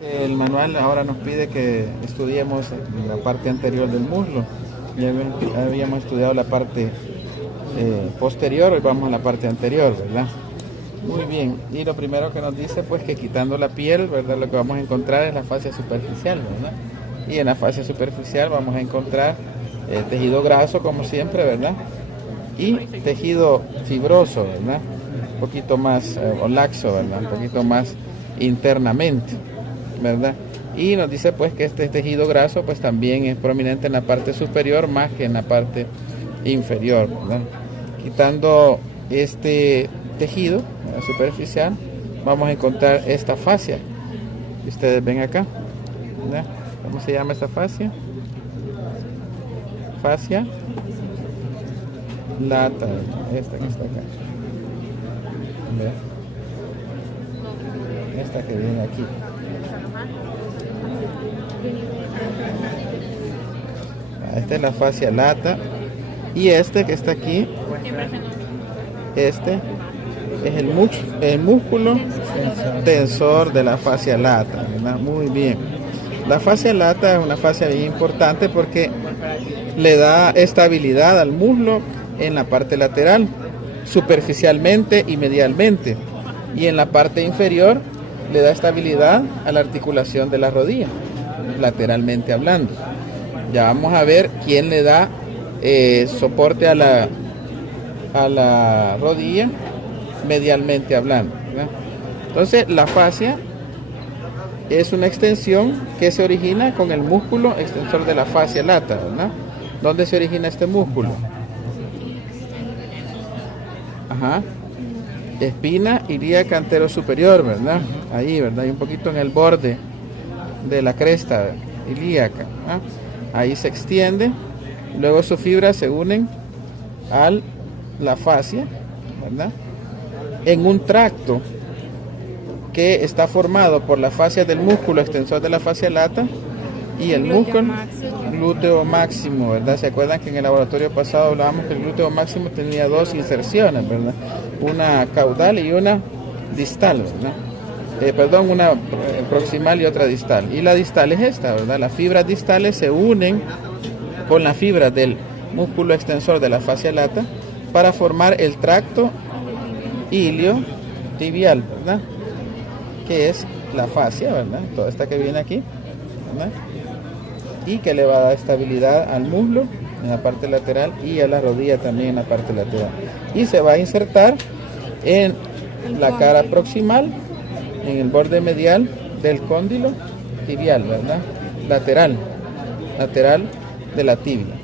El manual ahora nos pide que estudiemos la parte anterior del muslo. Ya habíamos estudiado la parte posterior, hoy vamos a la parte anterior, ¿verdad? Muy bien, y lo primero que nos dice pues que quitando la piel, ¿verdad? Lo que vamos a encontrar es la fascia superficial, ¿verdad? Y en la fascia superficial vamos a encontrar tejido graso como siempre, ¿verdad? Y tejido fibroso, ¿verdad? Un poquito más o laxo, ¿verdad? Un poquito más internamente, ¿verdad? Y nos dice pues que este tejido graso pues también es prominente en la parte superior más que en la parte inferior, ¿verdad? Quitando este tejido superficial vamos a encontrar esta fascia que ustedes ven acá, ¿verdad? ¿Cómo se llama esta fascia? Fascia lata, esta que está acá, ¿verdad? Esta que viene aquí. Esta es la fascia lata y este que está aquí, este es el músculo tensor de la fascia lata, ¿verdad? Muy bien. La fascia lata es una fascia bien importante porque le da estabilidad al muslo en la parte lateral, superficialmente y medialmente, y en la parte inferior le da estabilidad a la articulación de la rodilla, lateralmente hablando. Ya vamos a ver quién le da soporte a la rodilla medialmente hablando, ¿verdad? Entonces la fascia es una extensión que se origina con el músculo extensor de la fascia lata, ¿verdad? ¿Dónde se origina este músculo? Ajá. Espina ilíaca antero superior, ¿verdad? Ahí, ¿verdad? Y un poquito en el borde de la cresta ilíaca, ¿verdad? Ahí se extiende, luego sus fibras se unen a la fascia, ¿verdad? En un tracto que está formado por la fascia del músculo extensor de la fascia lata y el músculo glúteo máximo, ¿verdad? ¿Se acuerdan que en el laboratorio pasado hablábamos que el glúteo máximo tenía dos inserciones, ¿verdad? Una caudal y una distal, ¿verdad? Una proximal y otra distal. Y la distal es esta, ¿verdad? Las fibras distales se unen con las fibras del músculo extensor de la fascia lata para formar el tracto iliotibial, ¿verdad? Que es la fascia, ¿verdad? Toda esta que viene aquí, ¿verdad? Y que le va a dar estabilidad al muslo en la parte lateral y a la rodilla también en la parte lateral. Y se va a insertar en la cara proximal, en el borde medial del cóndilo tibial, ¿verdad? Lateral de la tibia,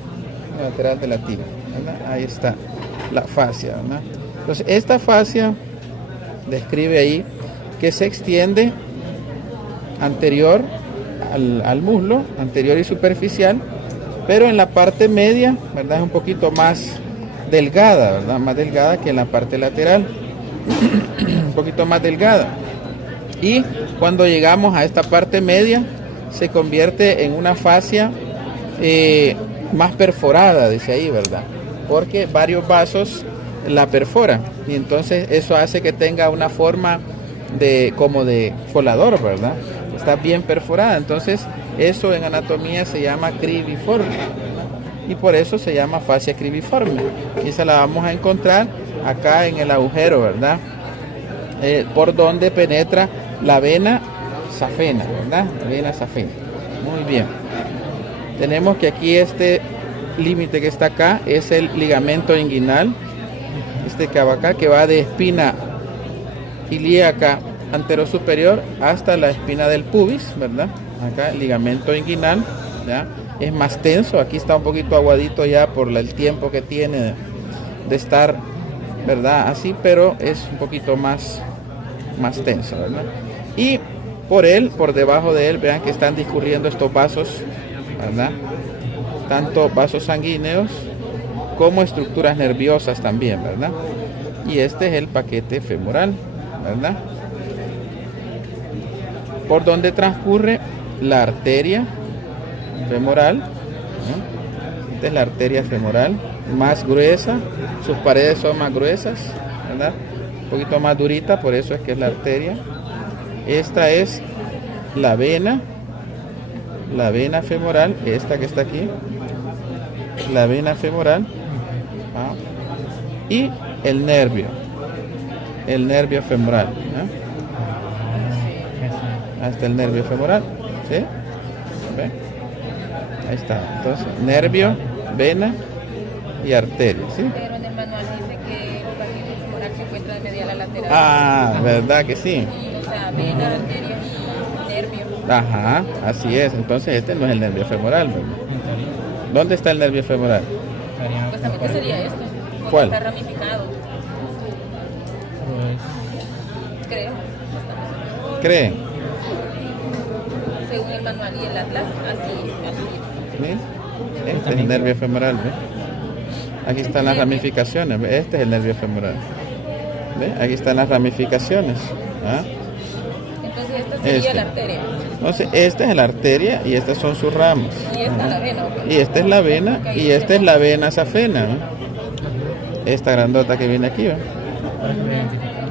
lateral de la tibia, ¿verdad? Ahí está la fascia, ¿verdad? Entonces esta fascia describe ahí que se extiende anterior al muslo, anterior y superficial, pero en la parte media, ¿verdad? Es un poquito más delgada, ¿verdad? Más delgada que en la parte lateral, un poquito más delgada. Y cuando llegamos a esta parte media, se convierte en una fascia más perforada, dice ahí, ¿verdad? Porque varios vasos la perforan y entonces eso hace que tenga una forma como de colador, ¿verdad? Está bien perforada, entonces eso en anatomía se llama cribiforme y por eso se llama fascia cribiforme y se la vamos a encontrar acá en el agujero, ¿verdad? Por donde penetra la vena safena, ¿verdad? La vena safena. Muy bien. Tenemos que aquí este límite que está acá es el ligamento inguinal, este que va acá, que va de espina ilíaca anterosuperior hasta la espina del pubis, ¿verdad? Acá el ligamento inguinal, ¿ya? Es más tenso, aquí está un poquito aguadito ya por el tiempo que tiene de estar, ¿verdad? Así, pero es un poquito más tenso, ¿verdad? Y por debajo de él, vean que están discurriendo estos vasos, ¿verdad? Tanto vasos sanguíneos como estructuras nerviosas también, ¿verdad? Y este es el paquete femoral, ¿verdad? Por donde transcurre la arteria femoral, ¿no? Esta es la arteria femoral, más gruesa, sus paredes son más gruesas, ¿verdad? Un poquito más durita, por eso es que es la arteria. Esta es la vena femoral, esta que está aquí, la vena femoral, y el nervio femoral, hasta el nervio femoral, ¿sí? ¿Ve? Ahí está. Entonces, nervio, vena y arteria, ¿sí? Pero en el manual dice que el nervio femoral se encuentra de medial a lateral. Ah, ¿verdad que sí? Y, o sea, vena, arteria y nervio. Ajá, así es. Entonces este no es el nervio femoral, ¿verdad? ¿Dónde está el nervio femoral? Supuestamente sería este. ¿Cuál? Está ramificado. Creo. ¿Creen? Según el manual y el atlas, así. ¿Ves? Este es el nervio femoral, ¿ves? Aquí están las ramificaciones, ¿ves? Este es el nervio femoral. ¿Ves? Aquí están las ramificaciones. Entonces esta sería la arteria. Entonces esta es la arteria y estas son sus ramas. Y esta es la vena, ¿ok? Y esta es la vena y esta es la vena safena, ¿no? Esta grandota que viene aquí, ¿ves?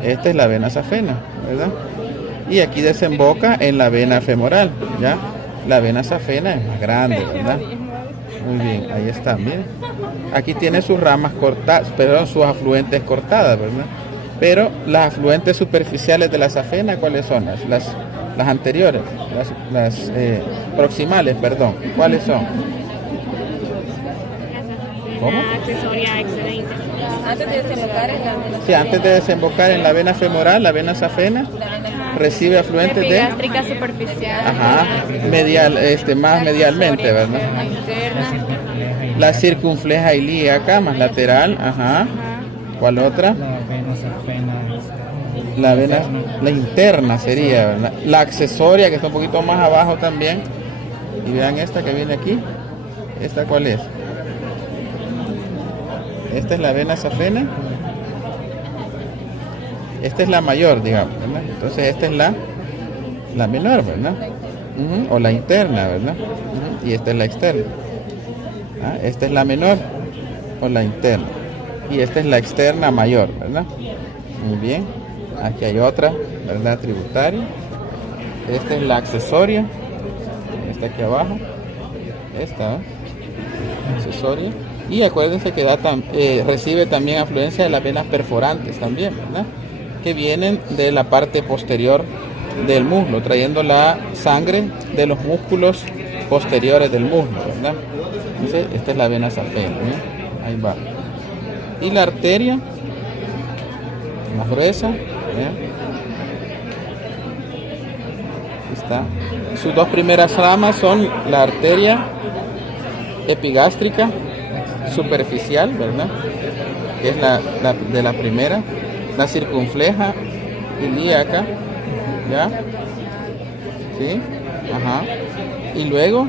Esta es la vena safena, ¿verdad? Y aquí desemboca en la vena femoral, ¿ya? La vena safena es más grande, ¿verdad? Muy bien, ahí está, miren. Aquí tiene sus ramas cortadas, perdón, sus afluentes cortadas, ¿verdad? Pero las afluentes superficiales de la safena, ¿cuáles son? Las anteriores, las proximales, perdón. ¿Cuáles son? ¿Cómo? La accesoria excelente. Antes de desembocar en la vena. Sí, antes de desembocar en la vena femoral, la vena safena recibe afluentes de... Epigástrica superficial. Ajá, medial, más medialmente, ¿verdad? La interna. La circunfleja ilíaca más lateral, ajá. ¿Cuál otra? La vena, la interna sería, ¿verdad? La accesoria, que está un poquito más abajo también. Y vean esta que viene aquí. ¿Esta cuál es? Esta es la vena safena. Esta es la mayor, digamos, ¿verdad? Entonces esta es la menor, ¿verdad? O la interna, ¿verdad? Y esta es la externa. Esta es la menor o la interna. Y esta es la externa mayor, ¿verdad? Muy bien. Aquí hay otra, ¿verdad? Tributaria. Esta es la accesoria. Esta aquí abajo. Esta, accesoria. Y acuérdense que recibe también afluencia de las venas perforantes también, ¿verdad? Que vienen de la parte posterior del muslo, trayendo la sangre de los músculos posteriores del muslo, ¿verdad? Entonces, esta es la vena safena, ¿eh? Ahí va. Y la arteria, más gruesa, está. Sus dos primeras ramas son la arteria epigástrica superficial, ¿verdad? Que es la de la primera, la circunfleja ilíaca, ¿ya? ¿Sí? Ajá. Y luego,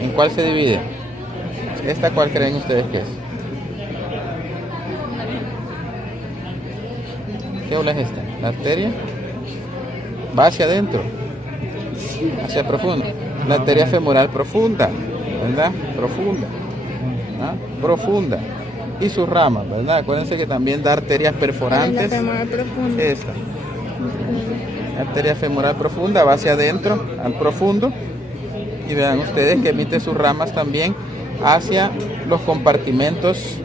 ¿en cuál se divide? ¿Esta cuál creen ustedes que es? ¿Qué ola es esta? ¿La arteria? Va hacia adentro, hacia profundo. La arteria femoral profunda, ¿verdad? Profunda. Profunda. Y sus ramas, ¿verdad? Acuérdense que también da arterias perforantes. La femoral profunda. Esta. Arteria femoral profunda va hacia adentro, al profundo. Y vean ustedes que emite sus ramas también hacia los compartimentos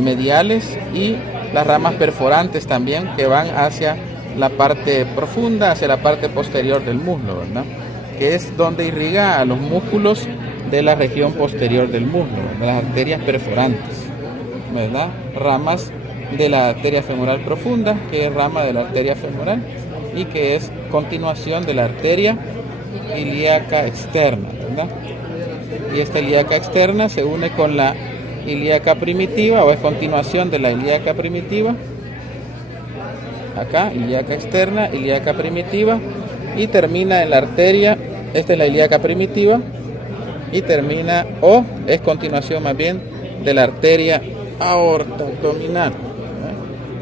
mediales y las ramas perforantes también que van hacia la parte profunda, hacia la parte posterior del muslo, ¿verdad? Que es donde irriga a los músculos de la región posterior del muslo, de las arterias perforantes, ¿verdad? Ramas de la arteria femoral profunda, que es rama de la arteria femoral y que es continuación de la arteria ilíaca externa, ¿verdad? Y esta ilíaca externa se une con la ilíaca primitiva o es continuación de la ilíaca primitiva. Acá, ilíaca externa, ilíaca primitiva y termina en la arteria, esta es la ilíaca primitiva y termina o es continuación más bien de la arteria aorta abdominal.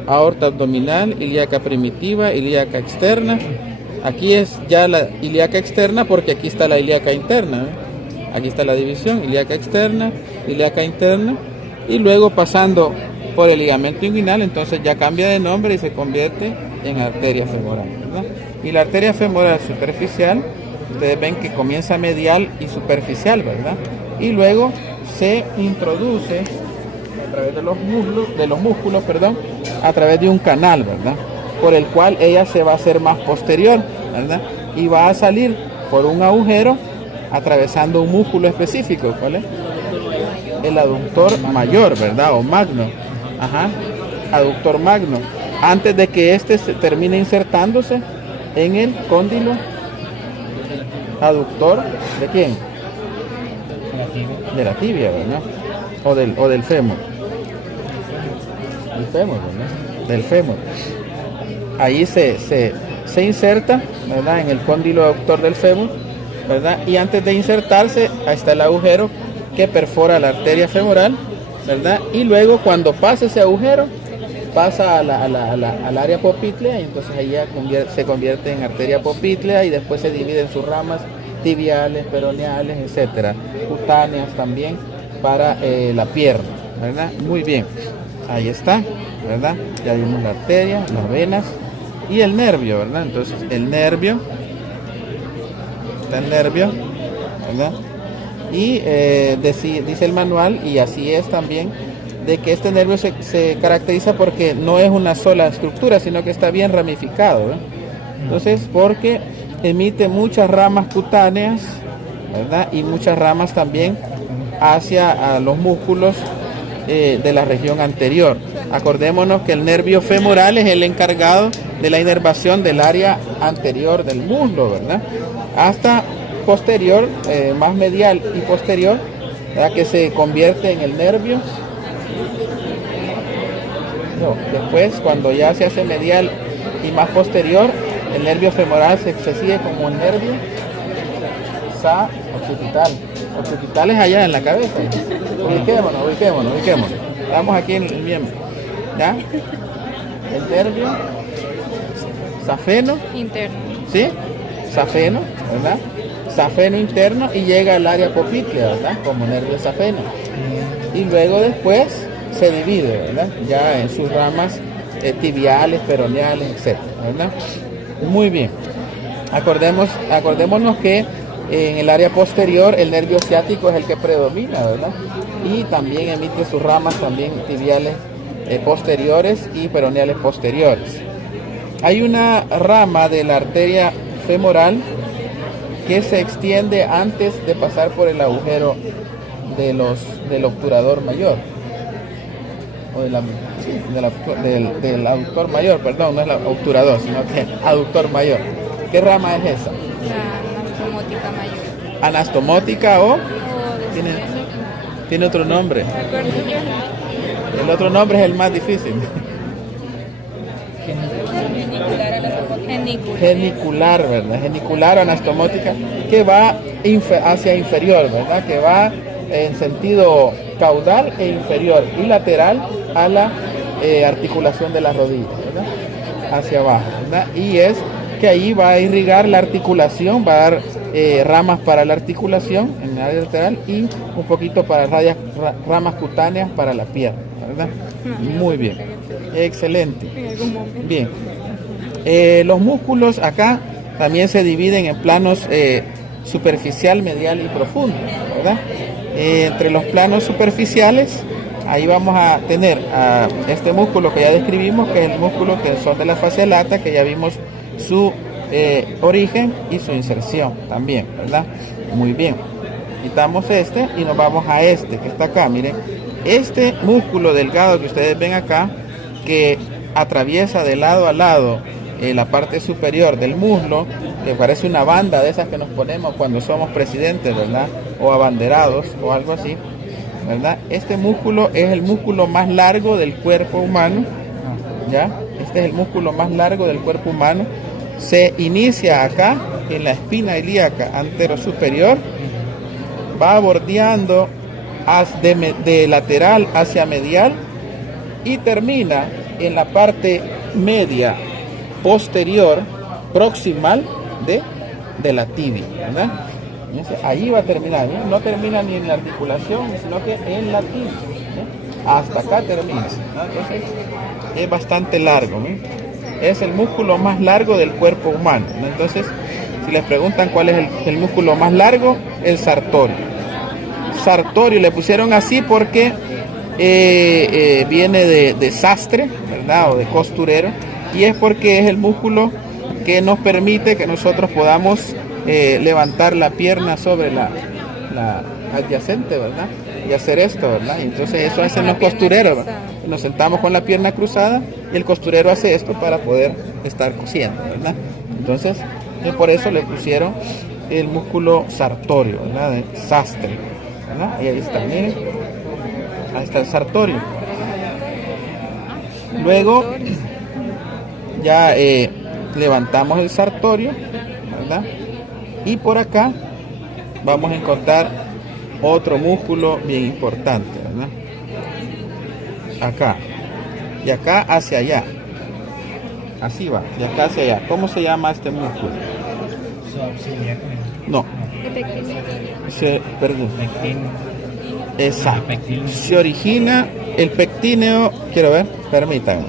Aorta abdominal, ilíaca primitiva, ilíaca externa. Aquí es ya la ilíaca externa porque aquí está la ilíaca interna. Aquí está la división, ilíaca externa, ilíaca interna. Y luego pasando por el ligamento inguinal, entonces ya cambia de nombre y se convierte en arteria femoral. ¿verdad? Y la arteria femoral superficial, ustedes ven que comienza medial y superficial, ¿verdad? Y luego se introduce a través de los músculos, perdón, a través de un canal, ¿verdad? Por el cual ella se va a hacer más posterior, ¿verdad? Y va a salir por un agujero atravesando un músculo específico. ¿Cuál es? El aductor mayor, ¿verdad? O magno. Ajá. Aductor magno. Antes de que este se termine insertándose en el cóndilo aductor ¿de quién? De la tibia, ¿verdad? O del fémur. Del fémur, ¿verdad? Del fémur. Ahí se inserta, ¿verdad? En el cóndilo aductor del fémur, ¿verdad? Y antes de insertarse, ahí está el agujero que perfora la arteria femoral, ¿verdad? Y luego cuando pasa ese agujero, pasa al área poplítea, y entonces ahí ya se convierte en arteria poplítea y después se divide en sus ramas tibiales, peroneales, etcétera, cutáneas también para la pierna, ¿verdad? Muy bien, ahí está, ¿verdad? Ya vimos la arteria, las venas y el nervio, ¿verdad? Entonces el nervio, está el nervio, ¿verdad? Y dice el manual, y así es también, de que este nervio se caracteriza porque no es una sola estructura, sino que está bien ramificado, ¿verdad? Entonces, porque emite muchas ramas cutáneas, ¿verdad? Y muchas ramas también hacia los músculos de la región anterior. Acordémonos que el nervio femoral es el encargado de la inervación del área anterior del muslo, ¿verdad? Hasta posterior, más medial y posterior, ¿verdad? Que se convierte en el nervio. No, después, cuando ya se hace medial y más posterior, el nervio femoral se sigue como el nervio occipital. Occipital es allá en la cabeza. Ubiquémonos. Estamos aquí en el miembro. ¿Ya? El nervio safeno. Interno. ¿Sí? Safeno, ¿verdad? Safeno interno y llega al área poplítea, ¿verdad? Como nervio safeno. Y luego después se divide, ¿verdad? Ya en sus ramas tibiales, peroneales, etc., ¿verdad? Muy bien. Acordémonos que en el área posterior el nervio ciático es el que predomina, ¿verdad? Y también emite sus ramas también tibiales posteriores y peroneales posteriores. Hay una rama de la arteria femoral que se extiende antes de pasar por el agujero del obturador mayor. O del aductor mayor, perdón, no es el obturador, sino que aductor mayor. ¿Qué rama es esa? La anastomótica mayor. ¿Anastomótica o? Tiene otro nombre. El otro nombre es el más difícil. Genicular, ¿verdad? Genicular o anastomótica, que va hacia inferior, ¿verdad? Que va en sentido caudal e inferior y lateral a la articulación de la rodilla, ¿verdad? Hacia abajo, ¿verdad? Y es que ahí va a irrigar la articulación, va a dar ramas para la articulación en el área lateral y un poquito para ramas cutáneas para la pierna, ¿verdad? Muy bien, excelente. Bien, los músculos acá también se dividen en planos superficial, medial y profundo, ¿verdad? Entre los planos superficiales, ahí vamos a tener este músculo que ya describimos, que es el músculo que son de la fascia lata, que ya vimos su origen y su inserción también, ¿verdad? Muy bien, quitamos este y nos vamos a este que está acá. Miren, este músculo delgado que ustedes ven acá, que atraviesa de lado a lado la parte superior del muslo, que parece una banda de esas que nos ponemos cuando somos presidentes, ¿verdad? O abanderados o algo así, ¿verdad? Este músculo es el músculo más largo del cuerpo humano, ¿ya? Este es el músculo más largo del cuerpo humano. Se inicia acá en la espina ilíaca anterosuperior, va bordeando de lateral hacia medial y termina en la parte media posterior proximal de la tibia, ¿verdad? Ahí va a terminar, ¿eh? No termina ni en la articulación, sino que en la tibia, ¿eh? Hasta acá termina, ¿no? Entonces es bastante largo, ¿eh? es el músculo más largo del cuerpo humano, ¿no? Entonces, si les preguntan cuál es el músculo más largo, el sartorio. Sartorio le pusieron así porque viene de sastre, ¿verdad? O de costurero, y es porque es el músculo que nos permite que nosotros podamos levantar la pierna sobre la adyacente, ¿verdad? Y hacer esto, ¿verdad? Y entonces eso hacen los costureros, ¿verdad? Nos sentamos con la pierna cruzada y el costurero hace esto para poder estar cosiendo, ¿verdad? Entonces, por eso le pusieron el músculo sartorio, ¿verdad? De sastre, ¿verdad? Y ahí está, miren. Ahí está el sartorio. Luego ya levantamos el sartorio, ¿verdad? Y por acá vamos a encontrar otro músculo bien importante, ¿verdad? Acá. Y acá hacia allá. Así va, de acá hacia allá. ¿Cómo se llama este músculo? No. Perdón. Exacto. Se origina el pectíneo. Quiero ver, permítanme.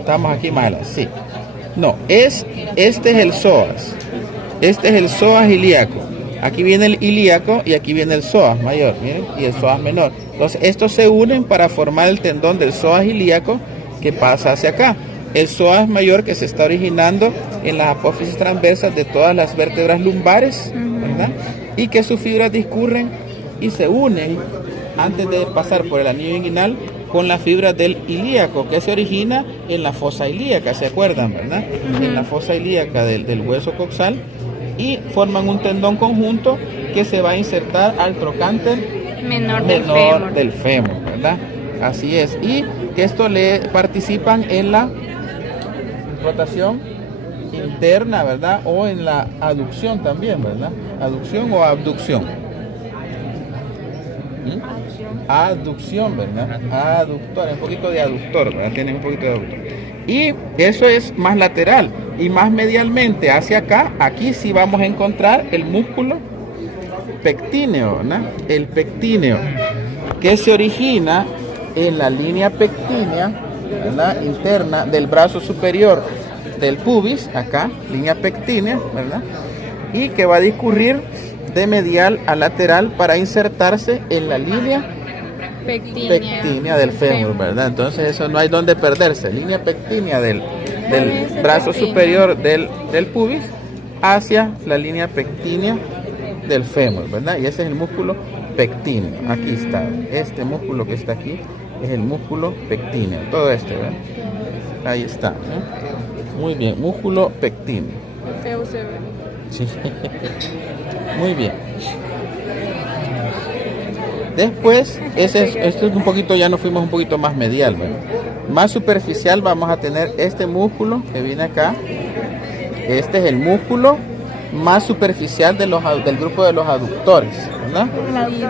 Estamos aquí malas, sí. No, este es el psoas. Este es el psoas ilíaco. Aquí viene el ilíaco y aquí viene el psoas mayor, miren, y el psoas menor. Entonces, estos se unen para formar el tendón del psoas ilíaco que pasa hacia acá. El psoas mayor que se está originando en las apófisis transversas de todas las vértebras lumbares, ¿verdad? Y que sus fibras discurren y se unen antes de pasar por el anillo inguinal con las fibras del ilíaco, que se origina en la fosa ilíaca, ¿se acuerdan, verdad? En la fosa ilíaca del hueso coxal, y forman un tendón conjunto que se va a insertar al trocánter menor del fémur, ¿verdad? Así es, y que esto le participan en la rotación interna, ¿verdad? O en la aducción también, ¿verdad? Aducción o abducción. Aducción, ¿verdad? Aductor, un poquito de aductor, ¿verdad? Tienen un poquito de aductor. Y eso es más lateral. Y más medialmente hacia acá, aquí sí vamos a encontrar el músculo pectíneo, ¿verdad? El pectíneo, que se origina en la línea pectínea, ¿verdad? Interna del brazo superior del pubis, acá, línea pectínea, ¿verdad? Y que va a discurrir de medial a lateral para insertarse en la línea pectínea del fémur, ¿verdad? Entonces eso no hay donde perderse, línea pectínea del brazo superior del pubis hacia la línea pectínea del fémur, ¿verdad? Y ese es el músculo pectíneo, aquí está, este músculo que está aquí es el músculo pectíneo, todo este, ¿verdad? Ahí está, ¿eh? Muy bien, músculo pectíneo. Feo se ve. Sí. Muy bien. Después, esto es un poquito, ya nos fuimos un poquito más medial, ¿verdad? Más superficial vamos a tener este músculo que viene acá. Este es el músculo más superficial del grupo de los aductores, ¿verdad?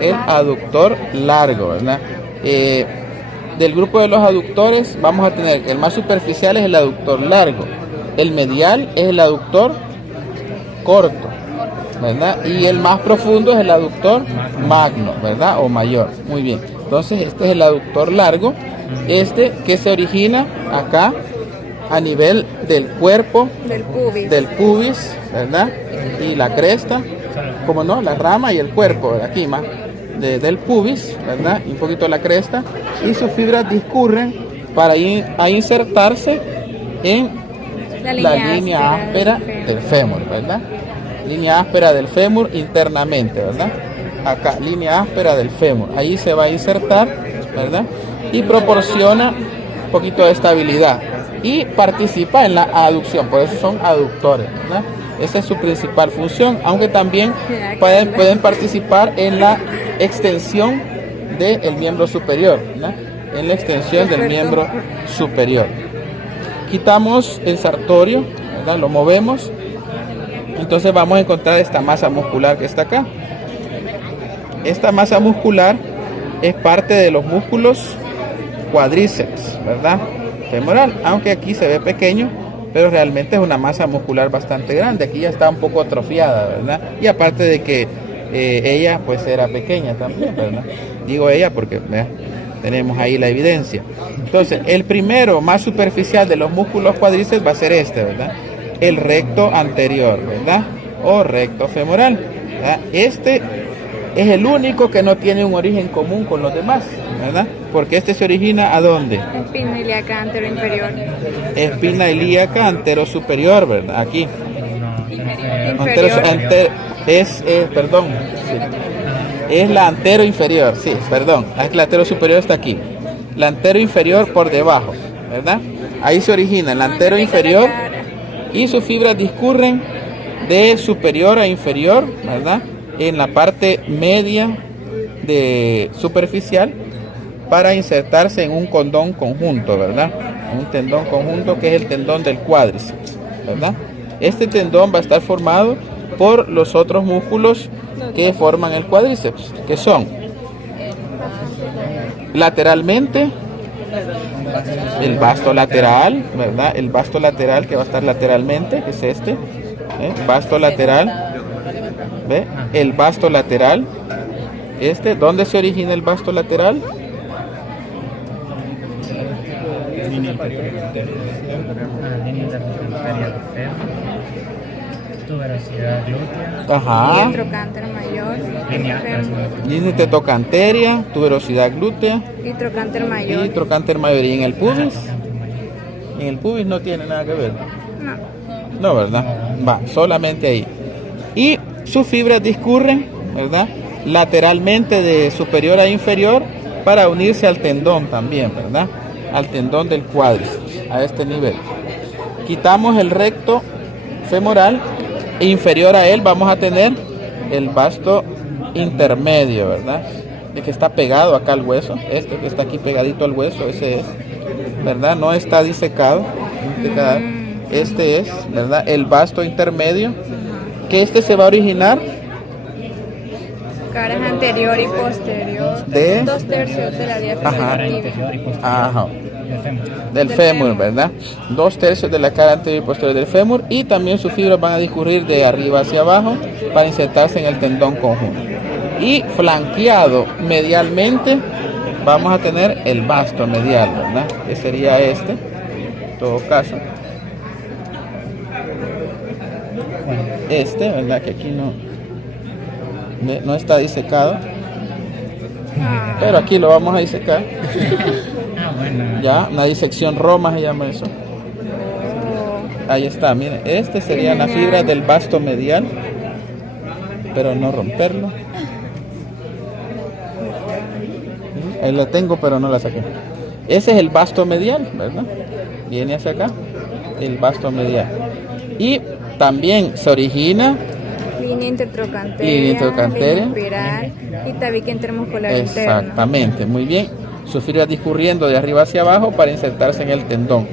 El aductor largo, ¿verdad? Del grupo de los aductores vamos a tener, el más superficial es el aductor largo, el medial es el aductor corto, ¿verdad? Y el más profundo es el aductor magno, ¿verdad? O mayor. Muy bien. Entonces este es el aductor largo, este que se origina acá a nivel del cuerpo, del pubis, ¿verdad? Y la cresta, como no, la rama y el cuerpo, ¿verdad? Aquí más del pubis, ¿verdad? Y un poquito la cresta, y sus fibras discurren para ir a insertarse en la línea áspera del fémur, ¿verdad? Línea áspera del fémur internamente, ¿verdad? Acá, línea áspera del fémur, ahí se va a insertar, ¿verdad? Y proporciona un poquito de estabilidad y participa en la aducción, por eso son aductores, ¿verdad? Esa es su principal función, aunque también pueden participar en la extensión del miembro superior, ¿verdad? En la extensión del miembro superior. Quitamos el sartorio, ¿verdad? Lo movemos. Entonces vamos a encontrar esta masa muscular que está acá. Esta masa muscular es parte de los músculos cuádriceps, ¿verdad? Femoral, aunque aquí se ve pequeño, pero realmente es una masa muscular bastante grande. Aquí ya está un poco atrofiada, ¿verdad? Y aparte de que ella pues era pequeña también, ¿verdad? Digo ella porque, ¿verdad? Tenemos ahí la evidencia. Entonces, el primero más superficial de los músculos cuádriceps va a ser este, ¿verdad? El recto anterior, ¿verdad? O recto femoral, ¿verdad? Este es el único que no tiene un origen común con los demás, ¿verdad? Porque este se origina ¿a dónde? Espina ilíaca antero inferior. Espina ilíaca antero superior, ¿verdad? Aquí. Inferior. Perdón. Sí. Es la antero inferior, sí, perdón. Es la antero superior está aquí. La antero inferior por debajo, ¿verdad? Ahí se origina el antero inferior y sus fibras discurren de superior a inferior, ¿verdad? En la parte media de superficial para insertarse en un condón conjunto, ¿verdad? Un tendón conjunto que es el tendón del cuádriceps, ¿verdad? Este tendón va a estar formado por los otros músculos que forman el cuádriceps, que son lateralmente el vasto lateral, ¿verdad? El vasto lateral que va a estar lateralmente, que es este, vasto lateral, ¿ve? El vasto lateral, ¿dónde se origina el vasto lateral? Tuberosidad glútea. Ajá. Trocánter mayor. Línea tetocanteria, tuberosidad glútea Y trocánter mayor. y trocánter mayor. ¿Y en el pubis? En el pubis no tiene nada que ver. No. No, ¿verdad? Va, solamente ahí. Y sus fibras discurren, ¿verdad? Lateralmente de superior a inferior para unirse al tendón también, ¿verdad? Al tendón del cuádriceps, a este nivel. Quitamos el recto femoral e inferior a él vamos a tener el vasto intermedio, ¿verdad? El que está pegado acá al hueso, este que está aquí pegadito al hueso, ese es, ¿verdad? No está disecado. Este es, ¿verdad? El vasto intermedio, que este se va a originar Caras anterior y posterior. de 2/3 de la vía femoral tibia. Ajá. Del fémur, ¿verdad? 2/3 de la cara anterior y posterior del fémur, y también sus fibras van a discurrir de arriba hacia abajo para insertarse en el tendón conjunto. Y flanqueado medialmente vamos a tener el vasto medial, ¿verdad? Que sería este, en todo caso. Este, ¿verdad? Que aquí no está disecado, pero aquí lo vamos a disecar. Ya, una disección Roma se llama eso. Ahí está, miren, este sería la fibra del vasto medial, pero no romperlo. Ahí la tengo, pero no la saqué. Ese es el vasto medial, ¿verdad? Viene hacia acá, el vasto medial. Y también se origina línea intertrocanteria, espiral y tabique intermuscular interno. Exactamente, muy bien. Sus fibras discurriendo de arriba hacia abajo para insertarse en el tendón,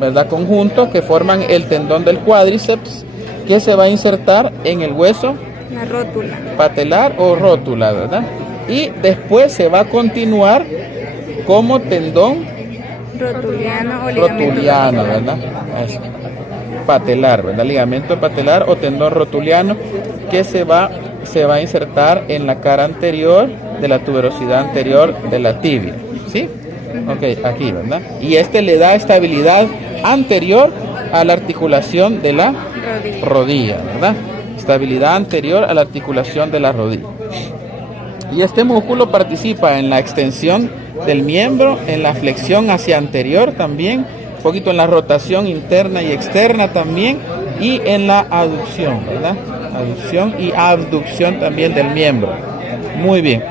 ¿verdad? Conjuntos que forman el tendón del cuádriceps, que se va a insertar en el hueso La rótula. patelar o rótula, ¿verdad? Y después se va a continuar como tendón Rotuliano o ligamento rotuliano, patelar. ¿verdad? Eso. Patelar, ¿verdad? Ligamento patelar o tendón rotuliano, que se va a insertar en la cara anterior de la tuberosidad anterior de la tibia, ¿sí? Ok, aquí, ¿verdad? Y este le da estabilidad anterior a la articulación de la rodilla, ¿verdad? Estabilidad anterior a la articulación de la rodilla. Y este músculo participa en la extensión del miembro, en la flexión hacia anterior también, un poquito en la rotación interna y externa también, y en la aducción, ¿verdad? Aducción y abducción también del miembro. Muy bien,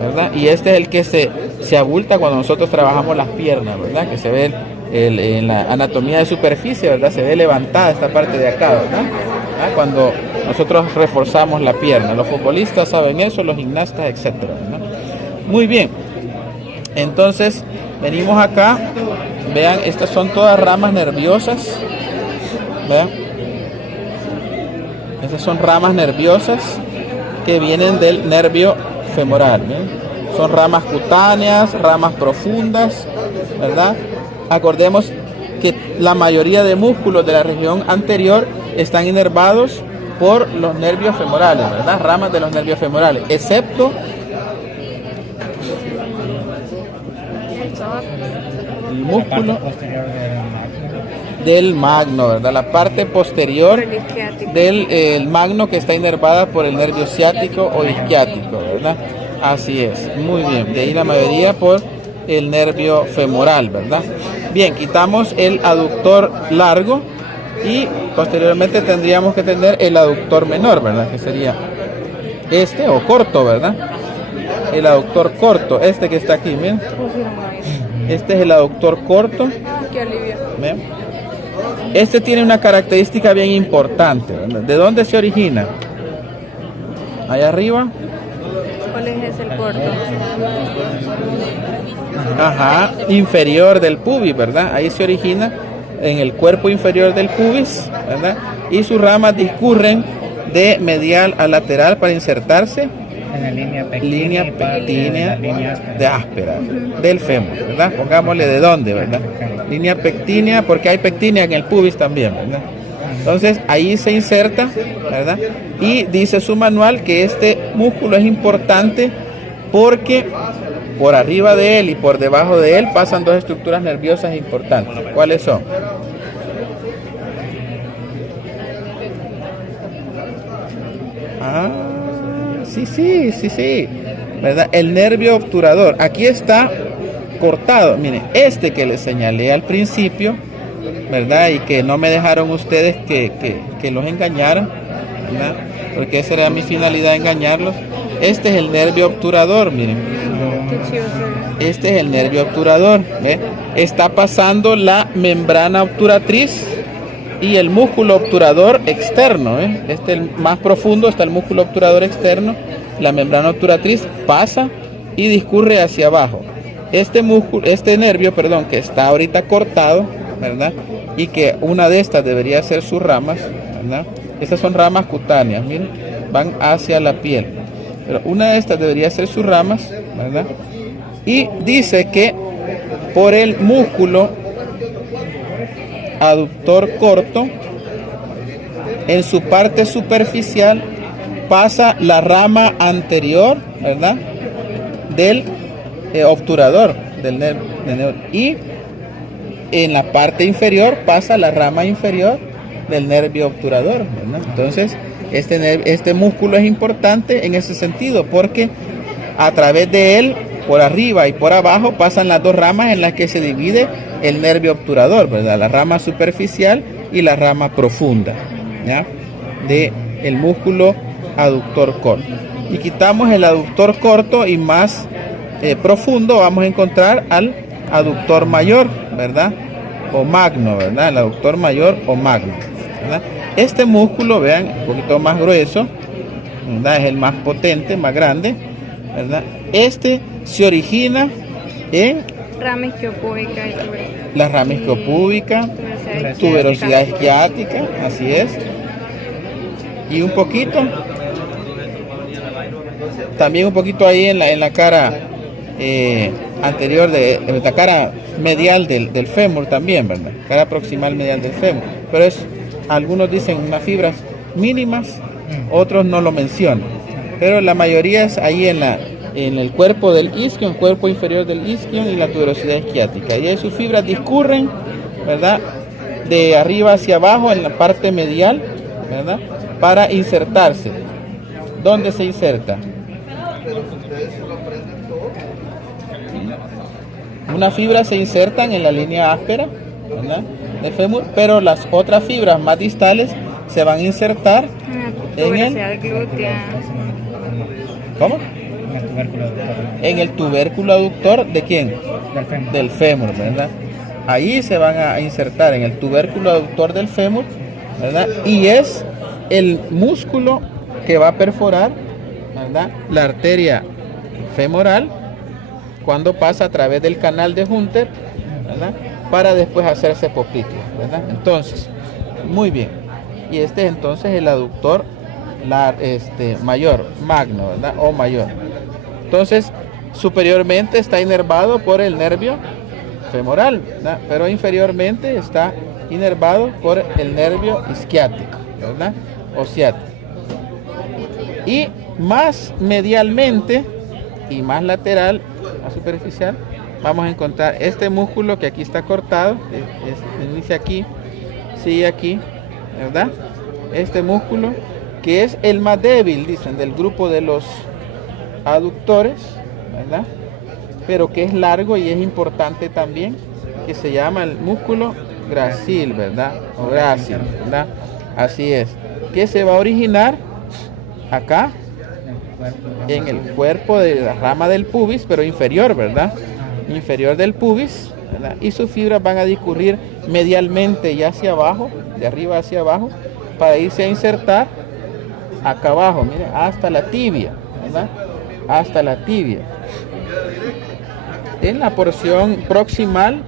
¿verdad? Y este es el que se abulta cuando nosotros trabajamos las piernas, ¿verdad? Que se ve en la anatomía de superficie, ¿verdad? Se ve levantada esta parte de acá, ¿verdad? Cuando nosotros reforzamos la pierna. Los futbolistas saben eso, los gimnastas, etcétera, ¿verdad? Muy bien. Entonces, venimos acá. Vean, estas son todas ramas nerviosas. Vean. Estas son ramas nerviosas que vienen del nervio femoral, ¿bien? Son ramas cutáneas, ramas profundas, ¿verdad? Acordemos que la mayoría de músculos de la región anterior están inervados por los nervios femorales, ¿verdad? Ramas de los nervios femorales, excepto músculo posterior del magno, ¿verdad? La parte posterior Por el isquiático. del el magno que está inervada por el nervio ciático o isquiático, ¿verdad? Así es, muy bien. De ahí la mayoría por el nervio femoral, ¿verdad? Bien, quitamos el aductor largo y posteriormente tendríamos que tener el aductor menor, ¿verdad? Que sería este o corto, ¿verdad? El aductor corto, este que está aquí, miren. Este es el aductor corto. Qué alivio. ¿Ven? Este tiene una característica bien importante, ¿verdad? ¿De dónde se origina? Allá arriba. ¿Cuál es el corto? Ajá, inferior del pubis, ¿verdad? Ahí se origina en el cuerpo inferior del pubis, ¿verdad? Y sus ramas discurren de medial a lateral para insertarse en la línea línea pectínea de áspera. áspera del fémur, ¿verdad? Pongámosle de dónde, ¿verdad? Línea pectínea, porque hay pectínea en el pubis también, ¿verdad? Entonces ahí se inserta, ¿verdad? Y dice su manual que este músculo es importante porque por arriba de él y por debajo de él pasan dos estructuras nerviosas importantes. ¿Cuáles son? Ah, sí, ¿verdad? El nervio obturador. Aquí está cortado. Miren, este que les señalé al principio, ¿verdad? Y que no me dejaron ustedes que los engañaran, ¿verdad? Porque esa era mi finalidad, engañarlos. Este es el nervio obturador, miren. Qué chido se ve. Este es el nervio obturador, ¿ve? Está pasando la membrana obturatriz y el músculo obturador externo, ¿eh? Este el más profundo está el músculo obturador externo, la membrana obturatriz pasa y discurre hacia abajo. Este nervio, perdón, que está ahorita cortado, ¿verdad? Y que una de estas debería ser sus ramas, ¿verdad? Estas son ramas cutáneas, miren, van hacia la piel. Pero una de estas debería ser sus ramas, ¿verdad? Y dice que por el músculo aductor corto, en su parte superficial pasa la rama anterior, ¿verdad? Del obturador del nervio, y en la parte inferior pasa la rama inferior del nervio obturador, ¿verdad? Entonces este músculo es importante en ese sentido porque a través de él, por arriba y por abajo, pasan las dos ramas en las que se divide el nervio obturador, ¿verdad? La rama superficial y la rama profunda, ¿ya? De el músculo aductor corto. Y quitamos el aductor corto y más profundo, vamos a encontrar al aductor mayor, ¿verdad? O magno, ¿verdad? El aductor mayor o magno, ¿verdad? Este músculo, vean, un poquito más grueso, ¿verdad? Es el más potente, más grande, ¿verdad? Este se origina en Rama isquiopúbica y tuberosidad. la rama isquiopúbica, tuberosidad isquiática, así es. Y un poquito, también un poquito ahí en la cara anterior, de la cara medial del fémur también, ¿verdad? Cara proximal medial del fémur. Pero algunos dicen unas fibras mínimas, otros no lo mencionan. Pero la mayoría es ahí en el cuerpo del isquion, el cuerpo inferior del isquion y la tuberosidad isquiática. Y ahí sus fibras discurren, ¿verdad? De arriba hacia abajo en la parte medial, ¿verdad? Para insertarse. ¿Dónde se inserta? Unas fibras se insertan en la línea áspera, ¿verdad? Del fémur, pero las otras fibras más distales se van a insertar en el glútea. ¿Cómo? En el tubérculo aductor de quién? Del fémur, ¿verdad? Ahí se van a insertar en el tubérculo aductor del fémur, ¿verdad? Y es el músculo que va a perforar, ¿verdad? La arteria femoral cuando pasa a través del canal de Hunter, ¿verdad? Para después hacerse popliteo, ¿verdad? Entonces, muy bien. Y este es entonces el aductor mayor, magno, ¿verdad? O mayor. Entonces, superiormente está inervado por el nervio femoral, ¿verdad? Pero inferiormente está inervado por el nervio isquiático, ¿verdad? O ciático. Y más medialmente y más lateral, más superficial, vamos a encontrar este músculo que aquí está cortado, inicia aquí, sigue aquí, ¿verdad? Este músculo que es el más débil, dicen, del grupo de los aductores, ¿verdad? Pero que es largo y es importante también, que se llama el músculo grácil, ¿verdad? O grácil, ¿verdad? Así es, que se va a originar acá en el cuerpo de la rama del pubis, pero inferior, ¿verdad? Inferior del pubis, ¿verdad? Y sus fibras van a discurrir medialmente y hacia abajo, de arriba hacia abajo, para irse a insertar acá abajo, miren, hasta la tibia, ¿verdad? Hasta la tibia. En la porción proximal,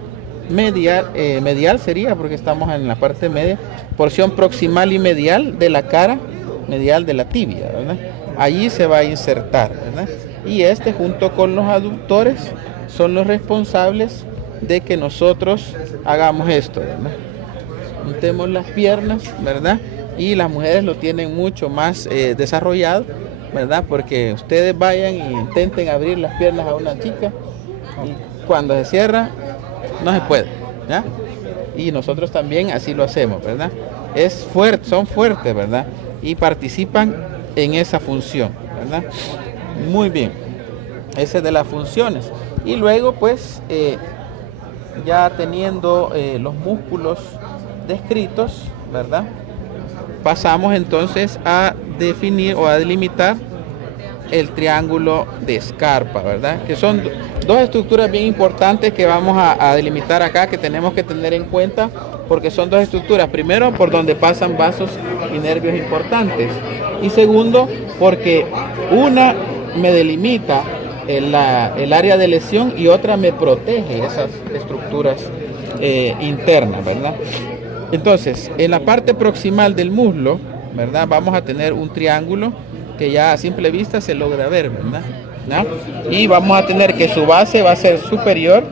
medial sería, porque estamos en la parte media, porción proximal y medial de la cara, medial de la tibia, ¿verdad? Allí se va a insertar, ¿verdad? Y este, junto con los aductores, son los responsables de que nosotros hagamos esto, ¿verdad? Juntemos las piernas, ¿verdad? Y las mujeres lo tienen mucho más desarrollado, ¿verdad? Porque ustedes vayan y intenten abrir las piernas a una chica y cuando se cierra no se puede, ¿ya? Y nosotros también así lo hacemos, ¿verdad? Es fuerte, son fuertes, ¿verdad? Y participan en esa función, ¿verdad? Muy bien, esa es de las funciones. Y luego pues ya teniendo los músculos descritos, ¿verdad? Pasamos entonces a definir o a delimitar el triángulo de Scarpa, ¿verdad? Que son dos estructuras bien importantes que vamos a delimitar acá, que tenemos que tener en cuenta, porque son dos estructuras. Primero, por donde pasan vasos y nervios importantes. Y segundo, porque una me delimita el área de lesión y otra me protege esas estructuras internas, ¿verdad? Entonces, en la parte proximal del muslo, ¿verdad? Vamos a tener un triángulo que ya a simple vista se logra ver, ¿verdad? ¿No? Y vamos a tener que su base va a ser superior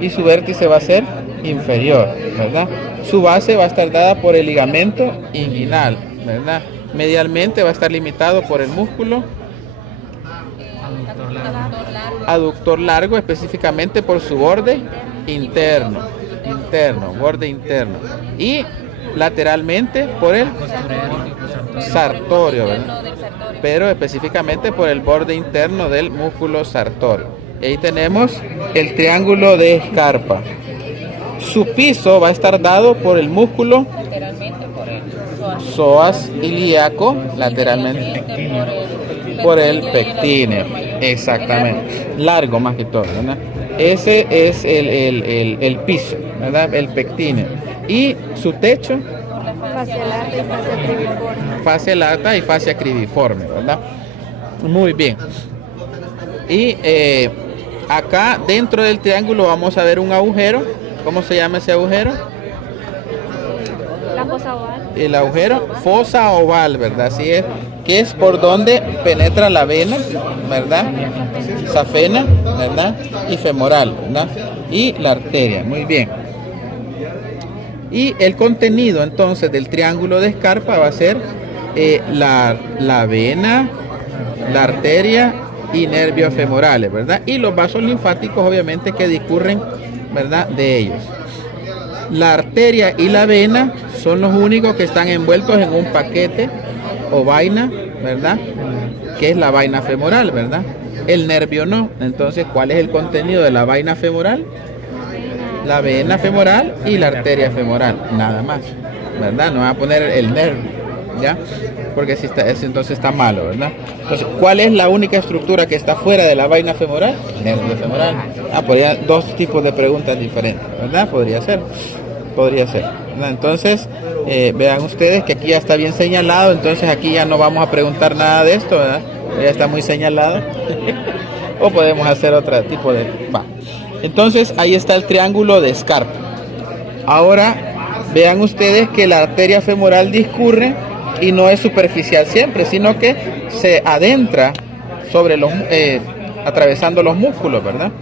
y su vértice va a ser inferior, ¿verdad? Su base va a estar dada por el ligamento inguinal, ¿verdad? Medialmente va a estar limitado por el músculo aductor largo, específicamente por su borde interno, borde interno, y lateralmente por el sartorio, ¿verdad? Pero específicamente por el borde interno del músculo sartorio. Y ahí tenemos el triángulo de Scarpa. Su piso va a estar dado por el músculo psoas ilíaco, lateralmente por el pectíneo, exactamente, largo más que todo, ¿verdad? Ese es el piso, ¿verdad? El pectíneo. Y su techo, Fascia lata y fascia cribiforme. fascia lata y fascia cribiforme, ¿verdad? Muy bien. Y acá dentro del triángulo vamos a ver un agujero. ¿Cómo se llama ese agujero? La fosa oval. El agujero, fosa oval, ¿verdad? Así es, que es por donde penetra la vena, ¿verdad? Safena, ¿verdad? Y femoral, ¿verdad? Y la arteria, muy bien. Y el contenido entonces del triángulo de Scarpa va a ser la vena, la arteria y nervios femorales, ¿verdad? Y los vasos linfáticos obviamente que discurren, ¿verdad? De ellos. La arteria y la vena son los únicos que están envueltos en un paquete o vaina, ¿verdad? Que es la vaina femoral, ¿verdad? El nervio no. Entonces, ¿cuál es el contenido de la vaina femoral? La vena femoral y la arteria femoral, nada más, ¿verdad? No va a poner el nervio, ¿ya? Porque si está, entonces está malo, ¿verdad? Entonces, ¿cuál es la única estructura que está fuera de la vaina femoral? El nervio femoral. Podría dos tipos de preguntas diferentes, ¿verdad? Podría ser, ¿verdad? Entonces, vean ustedes que aquí ya está bien señalado, entonces aquí ya no vamos a preguntar nada de esto, ¿verdad? Ya está muy señalado. O podemos hacer otro tipo de... Entonces, ahí está el triángulo de Scarpa. Ahora, vean ustedes que la arteria femoral discurre y no es superficial siempre, sino que se adentra sobre los, atravesando los músculos, ¿verdad?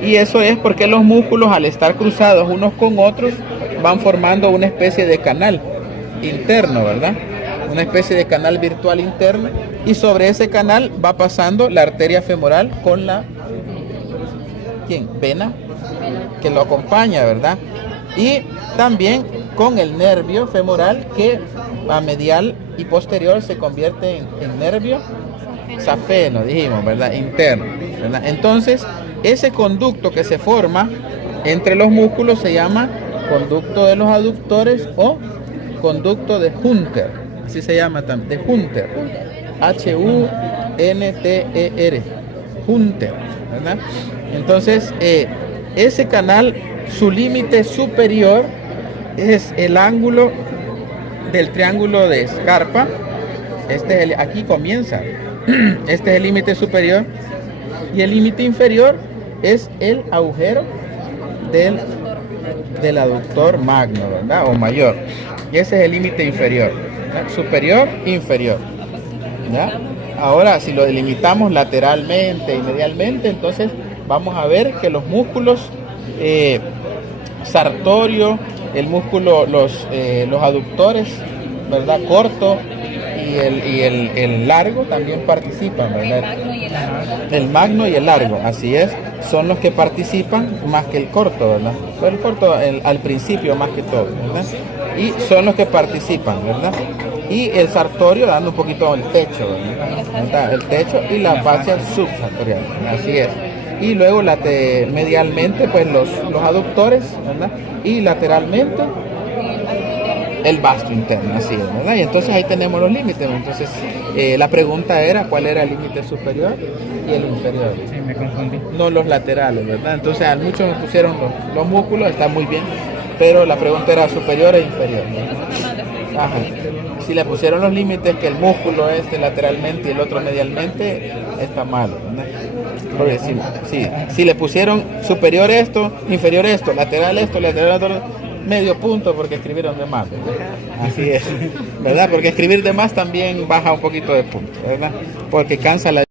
Y eso es porque los músculos, al estar cruzados unos con otros, van formando una especie de canal interno, ¿verdad? Una especie de canal virtual interno, y sobre ese canal va pasando la arteria femoral con la... ¿Quién? Vena que lo acompaña, ¿verdad? Y también con el nervio femoral que a medial y posterior se convierte en nervio safeno, dijimos, ¿verdad? Interno, ¿verdad? Entonces, ese conducto que se forma entre los músculos se llama conducto de los aductores o conducto de Hunter, así se llama también, de Hunter, Hunter, Hunter, ¿verdad? Entonces, ese canal, su límite superior es el ángulo del triángulo de Scarpa. Aquí comienza. Este es el límite superior y el límite inferior es el agujero del aductor magno, ¿verdad? O mayor. Y ese es el límite inferior, ¿verdad? Superior, inferior, ¿verdad? Ahora, si lo delimitamos lateralmente y medialmente, entonces vamos a ver que los músculos sartorio, el músculo, los aductores, ¿verdad? Corto y el largo también participan, ¿verdad? El magno y el largo, así es, son los que participan más que el corto, ¿verdad? Pero el corto al principio más que todo, ¿verdad? Y son los que participan, ¿verdad? Y el sartorio dando un poquito el techo, ¿verdad? El techo y la fascia subsartorial, así es. Y luego medialmente pues los aductores, ¿verdad? Y lateralmente el vasto interno, así es, ¿verdad? Y entonces ahí tenemos los límites. Entonces la pregunta era cuál era el límite superior y el inferior. Sí, me confundí. No los laterales, ¿verdad? Entonces a muchos me pusieron los músculos, está muy bien, pero la pregunta era superior e inferior, ¿no? Ajá. Si le pusieron los límites que el músculo lateralmente y el otro medialmente, está mal, ¿verdad? Porque si le pusieron superior esto, inferior esto, lateral esto, medio punto porque escribieron de más, ¿verdad? Así es, ¿verdad? Porque escribir de más también baja un poquito de punto, ¿verdad? Porque cansa la